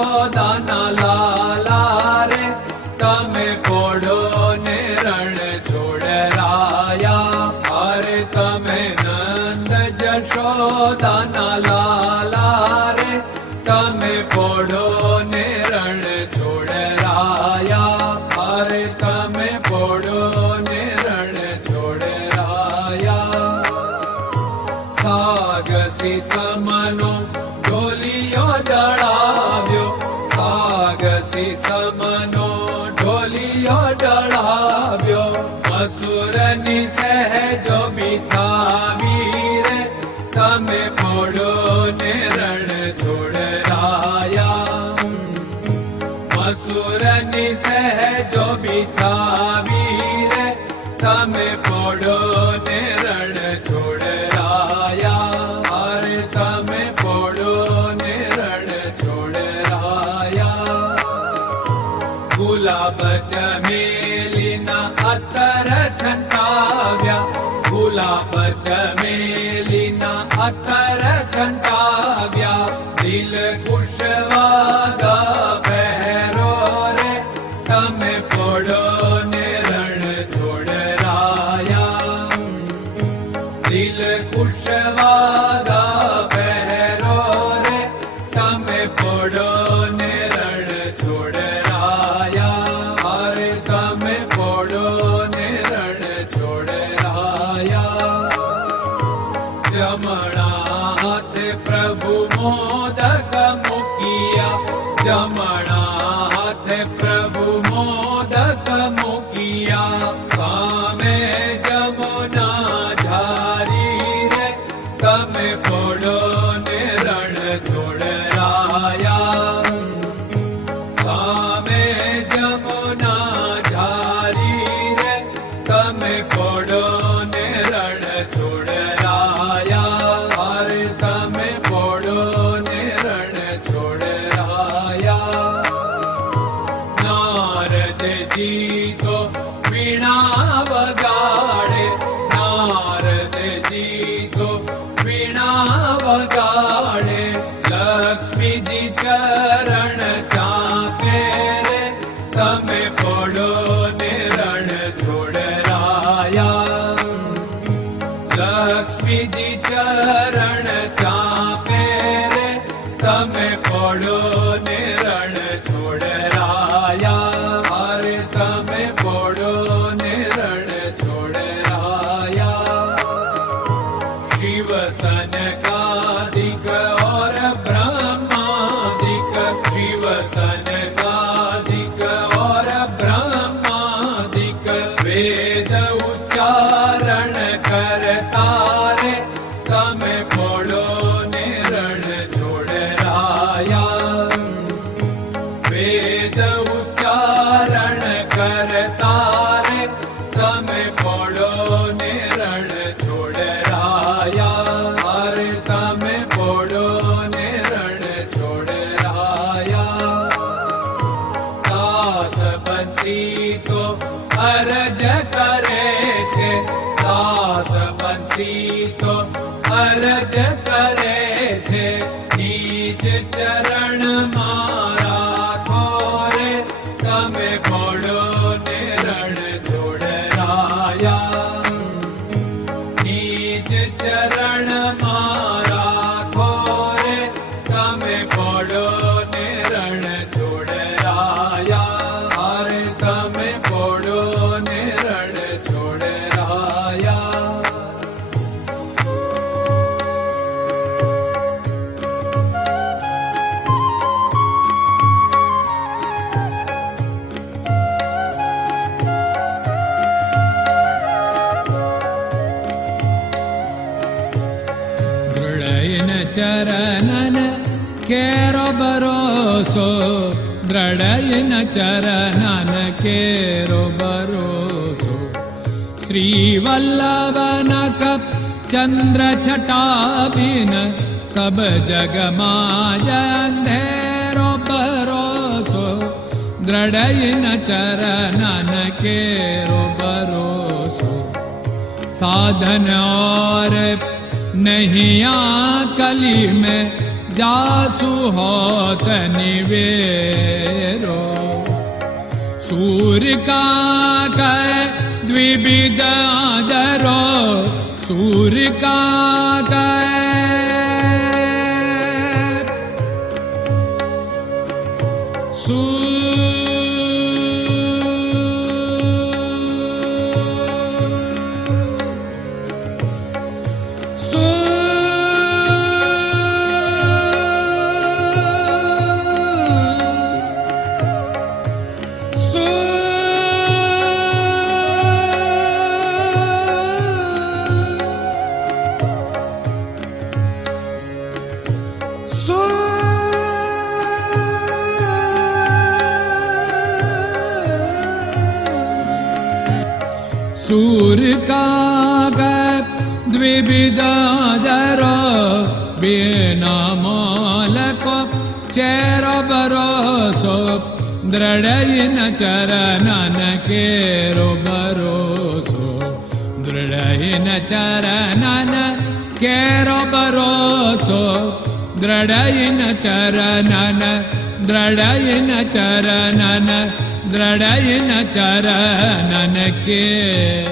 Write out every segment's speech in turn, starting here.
જશોદાના લાલા રે તમે પોડો ને રણ છોડરાયા. અરે તમે નંદ જશોદાના લાલા રે તમે પોડો ને રણ છોડરાયા. અરે તમે પોડો ને રણ છોડરાયા. સાગસી સમનો ઢોલિયો ડળાવ્યો, સાગસી સમનો ઢોલિયો ડળાવ્યો. મસૂરની સહેજો બિછાવી રે તમે પોડો ને રણ છોડરાયા. મસૂરની સહેજો બિછાવી રે તમે પોડો ને રણ છોડરાયા. અરે તમે પોડો ને રણ છોડરાયા. ગુલાબ ચમેલીના અત્તર છંટાવ્યા, ગુલાબ ચમેલીના અત્તર છંટાવ્યા. દિલ કુશવાદા પહેરો રે તમે પોડો ને રણ છોડરાયા. દિલ કુશવાદા પહેરો રે તમે પોડો ને રણ છોડરાયા. અરે તમે પોડો ને રણ છોડરાયા. જમણા હાથે પ્રભુ મોદક મૂકિયા, જમણા હાથે પ્રભુ મોદક મૂકિયા. સામે જમુના ઝારી રે તમે પોડો ને રણ છોડરાયા. સામે જમુના ઝારી રે તમે પોડો ને રણ છોડરાયા. અરે તમે પોડો ને રણ છોડરાયા. નારદજી તો વીણા વગાડે, નારદજી તો વીણા વગાડે. લક્ષ્મીજી ચરણ ચાકે રે તમે પોડો ને રણ છોડરાયા. લક્ષ્મીજી ચરણ ચાપે રે તમે પોડો ને રણ છોડરાયા. અરે તમે પોડો ને રણ છોડરાયા. શિવ સનકાદિક और ब्रह्मादिक, शिव सनकादिक और ब्रह्मादिक. वेद उच्चारण करता रे તમે પોડો ને રણ છોડરાયા. વેદ ઉચ્ચારણ કરતા રે તમે પોડો ને રણ છોડરાયા. અરે તમે પોડો ને રણ છોડરાયા. દાસ બંસી તો અરજ કરે છે, દાસ બંસી તો અરજ કરે છે. નીચ ચરણ મારા ખોરે તમે પોડો ને રણ છોડરાયા. નીચ ચરણ મારા ખોરે તમે પોડો ને રણ છોડરાયા. અરે તમે પોડો ને રણ છોડરાયા. ચરણન કેરો ભરોસો, દ્રઢયન ચરણન કેરો ભરોસો. શ્રી વલ્લભન કપ ચંદ્ર છટાબિન સબ જગમાં અંધેરો ભરોસો. દ્રઢયન ચરણન કેરો ભરોસો. साधन और नहीं कली में जासु होत निवेरो। सूर्य का कै द्विविध आदरो, सूर्य का सूर्य का द्विविधादरो, बिना मोल को चेर भरोसो, दृढ़ चरणन केरो भरोसो, दृढ़ चरणन केरो भरोसो, दृढ़ चरणन, दृढ़ चरणन, दृढ़ चरणन के।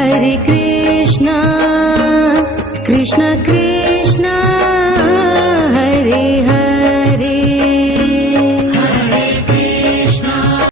Hare Krishna, Krishna Krishna